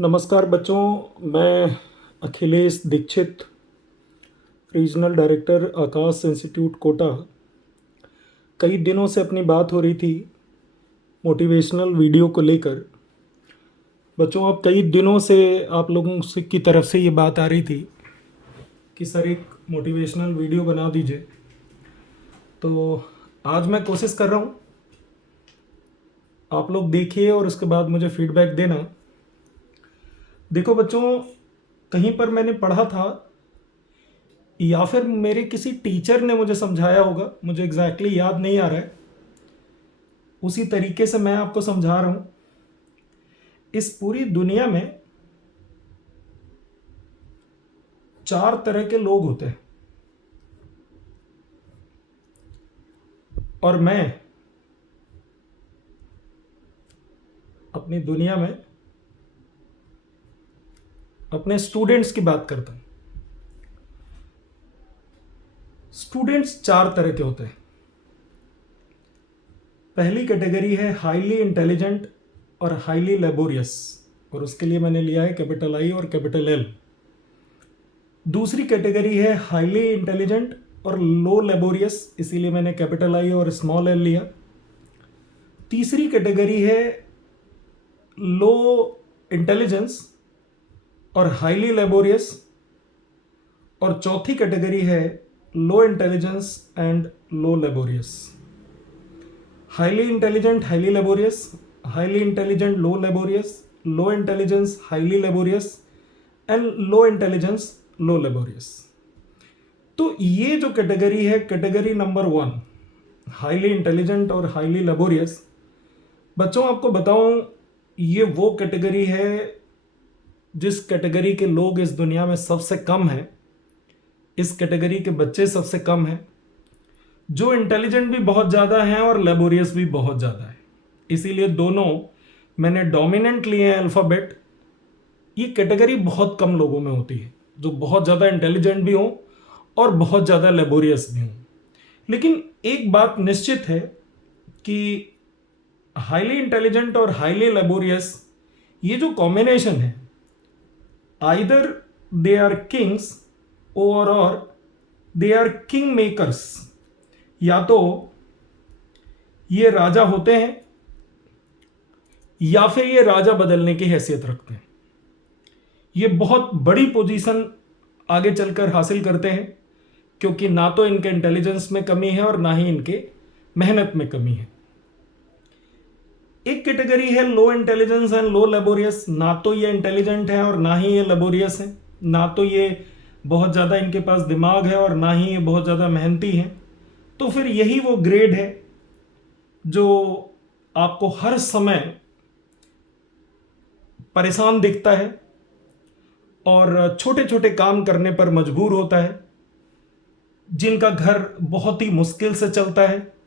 नमस्कार बच्चों, मैं अखिलेश दीक्षित, रीजनल डायरेक्टर आकाश इंस्टीट्यूट कोटा। कई दिनों से अपनी बात हो रही थी मोटिवेशनल वीडियो को लेकर। बच्चों, अब कई दिनों से आप लोगों से की तरफ से ये बात आ रही थी कि सर एक मोटिवेशनल वीडियो बना दीजिए। तो आज मैं कोशिश कर रहा हूँ, आप लोग देखिए और उसके बाद मुझे फीडबैक देना। देखो बच्चों, कहीं पर मैंने पढ़ा था या फिर मेरे किसी टीचर ने मुझे समझाया होगा, मुझे एग्जैक्टली याद नहीं आ रहा है, उसी तरीके से मैं आपको समझा रहा हूं। इस पूरी दुनिया में 4 तरह के लोग होते हैं और मैं अपनी दुनिया में अपने स्टूडेंट्स की बात करता हूं। स्टूडेंट्स 4 तरह के होते हैं। पहली कैटेगरी है हाईली इंटेलिजेंट और हाईली लेबोरियस, और उसके लिए मैंने लिया है कैपिटल आई और कैपिटल एल। दूसरी कैटेगरी है हाईली इंटेलिजेंट और लो लेबोरियस, इसीलिए मैंने कैपिटल आई और स्मॉल एल लिया। तीसरी कैटेगरी है लो इंटेलिजेंस और हाईली लेबोरियस, और चौथी कैटेगरी है low intelligence and low laborious. Highly intelligent highly laborious, highly intelligent low laborious, low intelligence highly laborious and low intelligence low laborious. तो ये जो कैटेगरी है, कैटेगरी नंबर 1, हाईली इंटेलिजेंट और highly laborious. बच्चों, आपको बताऊं, ये वो कैटेगरी है जिस कैटेगरी के लोग इस दुनिया में सबसे कम हैं। इस कैटेगरी के बच्चे सबसे कम हैं, जो इंटेलिजेंट भी बहुत ज़्यादा हैं और लेबोरियस भी बहुत ज़्यादा है। इसीलिए दोनों मैंने डोमिनेंट लिए हैं अल्फ़ाबेट। ये कैटेगरी बहुत कम लोगों में होती है, जो बहुत ज़्यादा इंटेलिजेंट भी हों और बहुत ज़्यादा लेबोरियस भी हों। लेकिन एक बात निश्चित है कि हाईली इंटेलिजेंट और हाईली लेबोरियस, ये जो कॉम्बिनेशन है, आइदर दे आर किंग्स और दे आर किंग मेकर्स। या तो ये राजा होते हैं या फिर ये राजा बदलने की हैसियत रखते हैं। ये बहुत बड़ी पोजीशन आगे चलकर हासिल करते हैं, क्योंकि ना तो इनके इंटेलिजेंस में कमी है और ना ही इनके मेहनत में कमी है। एक कैटेगरी है low intelligence and low laborious. ना तो ये इंटेलिजेंट है और ना ही ये लेबोरियस है, ना तो ये बहुत ज़्यादा इनके पास दिमाग है और ना ही ये बहुत ज़्यादा मेहनती हैं। तो फिर यही वो ग्रेड है जो आपको हर समय परेशान दिखता है और छोटे छोटे काम करने पर मजबूर होता है, जिनका घर बहुत ही मुश्किल से चलता है,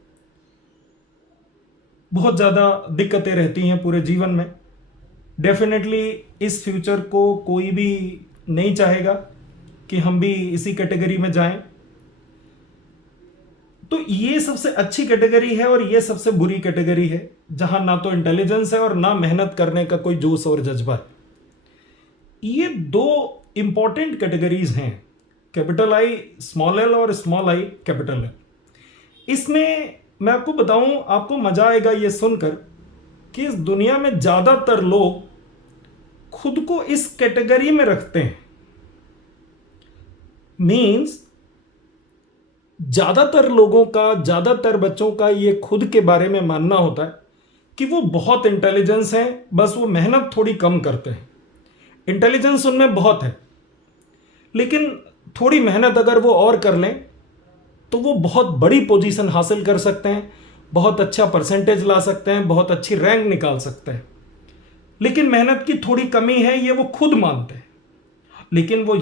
बहुत ज़्यादा दिक्कतें रहती हैं पूरे जीवन में। डेफिनेटली इस फ्यूचर को कोई भी नहीं चाहेगा कि हम भी इसी कैटेगरी में जाएं। तो ये सबसे अच्छी कैटेगरी है और ये सबसे बुरी कैटेगरी है, जहां ना तो इंटेलिजेंस है और ना मेहनत करने का कोई जोश और जज्बा है। ये दो इंपॉर्टेंट कैटेगरीज हैं, कैपिटल आई स्मॉल एल और स्मॉल आई कैपिटल एल। इसमें मैं आपको बताऊं, आपको मजा आएगा ये सुनकर कि इस दुनिया में ज्यादातर लोग खुद को इस कैटेगरी में रखते हैं। मींस ज्यादातर लोगों का, ज्यादातर बच्चों का ये खुद के बारे में मानना होता है कि वो बहुत इंटेलिजेंस हैं, बस वो मेहनत थोड़ी कम करते हैं। इंटेलिजेंस उनमें बहुत है, लेकिन थोड़ी मेहनत अगर वो और कर लें तो वो बहुत बड़ी पोजीशन हासिल कर सकते हैं, बहुत अच्छा परसेंटेज ला सकते हैं, बहुत अच्छी रैंक निकाल सकते हैं। लेकिन मेहनत की थोड़ी कमी है, ये वो खुद मानते हैं। लेकिन वो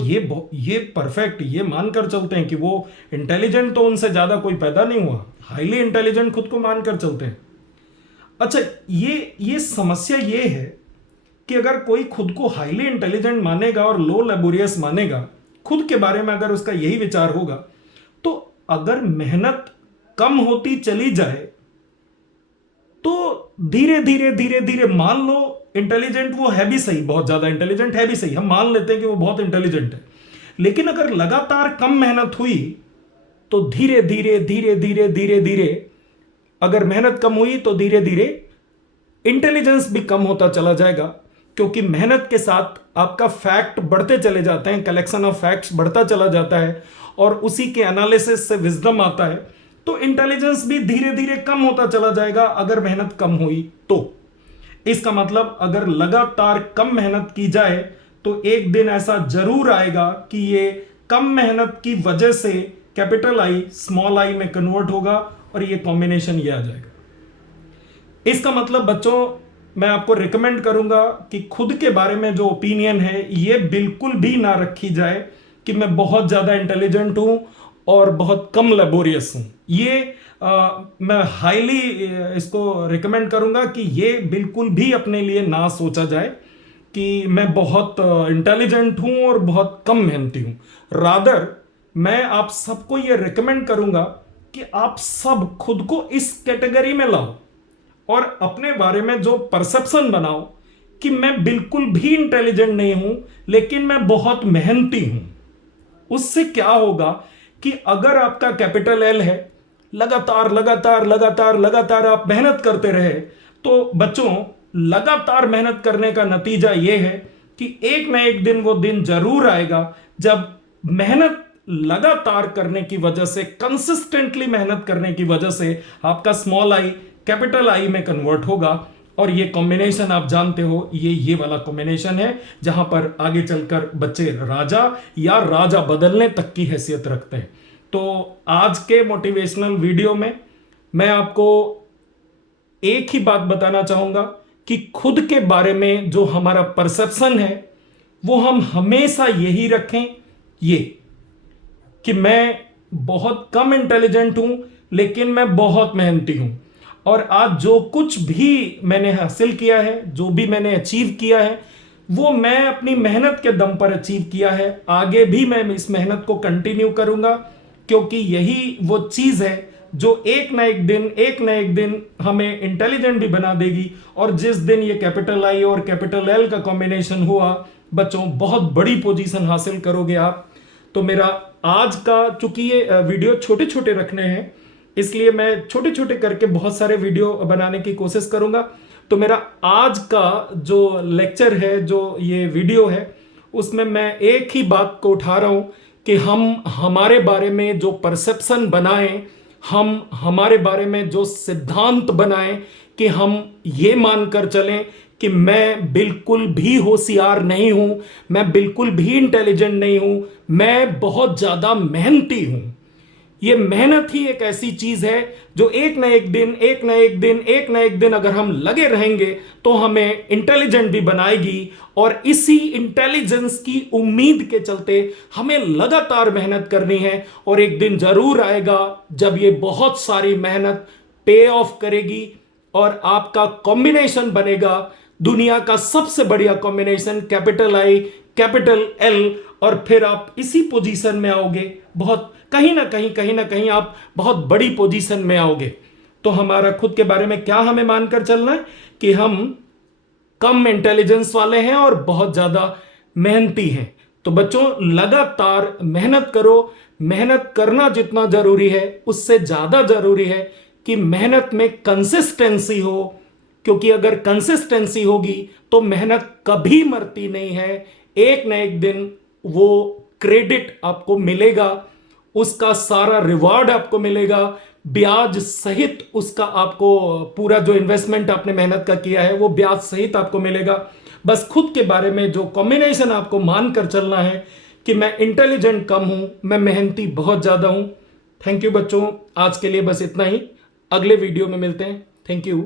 ये परफेक्ट ये मानकर चलते हैं कि वो इंटेलिजेंट तो उनसे ज़्यादा कोई पैदा नहीं हुआ। हाईली इंटेलिजेंट खुद को मानकर चलते हैं। अच्छा, ये समस्या ये है कि अगर कोई खुद को हाईली इंटेलिजेंट मानेगा और लो लेबोरियस मानेगा, खुद के बारे में अगर उसका यही विचार होगा, तो अगर मेहनत कम होती चली जाए तो धीरे धीरे धीरे धीरे मान लो इंटेलिजेंट वो है भी सही, बहुत ज्यादा इंटेलिजेंट है भी सही, हम मान लेते हैं कि वो बहुत इंटेलिजेंट है, लेकिन अगर लगातार कम मेहनत हुई तो धीरे धीरे धीरे धीरे धीरे धीरे अगर मेहनत कम हुई तो धीरे धीरे इंटेलिजेंस भी कम होता चला जाएगा, क्योंकि मेहनत के साथ आपका फैक्ट बढ़ते चले जाते हैं, कलेक्शन ऑफ फैक्ट्स बढ़ता चला जाता है और उसी के एनालिसिस से विजडम आता है, तो इंटेलिजेंस भी धीरे धीरे कम होता चला जाएगा अगर मेहनत कम हुई तो। इसका मतलब अगर लगातार कम मेहनत की जाए तो एक दिन ऐसा जरूर आएगा कि ये कम मेहनत की वजह से कैपिटल आई स्मॉल आई में कन्वर्ट होगा और ये कॉम्बिनेशन ये आ जाएगा। इसका मतलब बच्चों मैं आपको रिकमेंड करूंगा कि खुद के बारे में जो ओपिनियन है ये बिल्कुल भी ना रखी जाए कि मैं बहुत ज्यादा इंटेलिजेंट हूं और बहुत कम लेबोरियस हूं। ये मैं हाईली इसको रिकमेंड करूंगा कि ये बिल्कुल भी अपने लिए ना सोचा जाए कि मैं बहुत इंटेलिजेंट हूं और बहुत कम मेहनती हूं। रादर मैं आप सबको ये रिकमेंड करूंगा कि आप सब खुद को इस कैटेगरी में लाओ और अपने बारे में जो परसेप्शन बनाओ कि मैं बिल्कुल भी इंटेलिजेंट नहीं हूं लेकिन मैं बहुत मेहनती हूं। उससे क्या होगा कि अगर आपका कैपिटल एल है, लगातार लगातार लगातार लगातार आप मेहनत करते रहे, तो बच्चों लगातार मेहनत करने का नतीजा यह है कि एक ना एक दिन वो दिन जरूर आएगा जब मेहनत लगातार करने की वजह से, कंसिस्टेंटली मेहनत करने की वजह से आपका स्मॉल आई कैपिटल आई में कन्वर्ट होगा। और ये कॉम्बिनेशन आप जानते हो, ये वाला कॉम्बिनेशन है जहां पर आगे चलकर बच्चे राजा या राजा बदलने तक की हैसियत रखते हैं। तो आज के मोटिवेशनल वीडियो में मैं आपको एक ही बात बताना चाहूंगा कि खुद के बारे में जो हमारा परसेप्शन है वो हम हमेशा यही रखें, ये कि मैं बहुत कम इंटेलिजेंट हूं लेकिन मैं बहुत मेहनती हूं और आज जो कुछ भी मैंने हासिल किया है, जो भी मैंने अचीव किया है, वो मैं अपनी मेहनत के दम पर अचीव किया है। आगे भी मैं इस मेहनत को कंटिन्यू करूंगा क्योंकि यही वो चीज है जो एक ना एक दिन हमें इंटेलिजेंट भी बना देगी। और जिस दिन ये कैपिटल आई और कैपिटल एल का कॉम्बिनेशन हुआ बच्चों, बहुत बड़ी पोजीशन हासिल करोगे आप। तो मेरा आज का, चूंकि ये वीडियो छोटे छोटे रखने हैं इसलिए मैं छोटे छोटे करके बहुत सारे वीडियो बनाने की कोशिश करूंगा। तो मेरा आज का जो लेक्चर है, जो ये वीडियो है, उसमें मैं एक ही बात को उठा रहा हूं कि हम हमारे बारे में जो परसेप्शन बनाएं, हम हमारे बारे में जो सिद्धांत बनाएं कि हम ये मानकर चलें कि मैं बिल्कुल भी होशियार नहीं हूं, मैं बिल्कुल भी इंटेलिजेंट नहीं हूं, मैं बहुत ज्यादा मेहनती हूं। ये मेहनत ही एक ऐसी चीज है जो एक ना एक दिन अगर हम लगे रहेंगे तो हमें इंटेलिजेंट भी बनाएगी। और इसी इंटेलिजेंस की उम्मीद के चलते हमें लगातार मेहनत करनी है और एक दिन जरूर आएगा जब ये बहुत सारी मेहनत पे ऑफ करेगी और आपका कॉम्बिनेशन बनेगा दुनिया का सबसे बढ़िया combination, capital I capital L. और फिर आप इसी पोजीशन में आओगे, बहुत कहीं ना कहीं आप बहुत बड़ी पोजीशन में आओगे। तो हमारा खुद के बारे में क्या हमें मानकर चलना है कि हम कम इंटेलिजेंस वाले हैं और बहुत ज्यादा मेहनती हैं। तो बच्चों लगातार मेहनत करो। मेहनत करना जितना जरूरी है उससे ज्यादा जरूरी है कि मेहनत में कंसिस्टेंसी हो, क्योंकि अगर कंसिस्टेंसी होगी तो मेहनत कभी मरती नहीं है। एक ना एक दिन वो क्रेडिट आपको मिलेगा, उसका सारा रिवार्ड आपको मिलेगा, ब्याज सहित उसका आपको पूरा जो इन्वेस्टमेंट आपने मेहनत का किया है वो ब्याज सहित आपको मिलेगा। बस खुद के बारे में जो कॉम्बिनेशन आपको मानकर चलना है कि मैं इंटेलिजेंट कम हूं, मैं मेहनती बहुत ज्यादा हूं। थैंक यू बच्चों, आज के लिए बस इतना ही। अगले वीडियो में मिलते हैं। Thank you.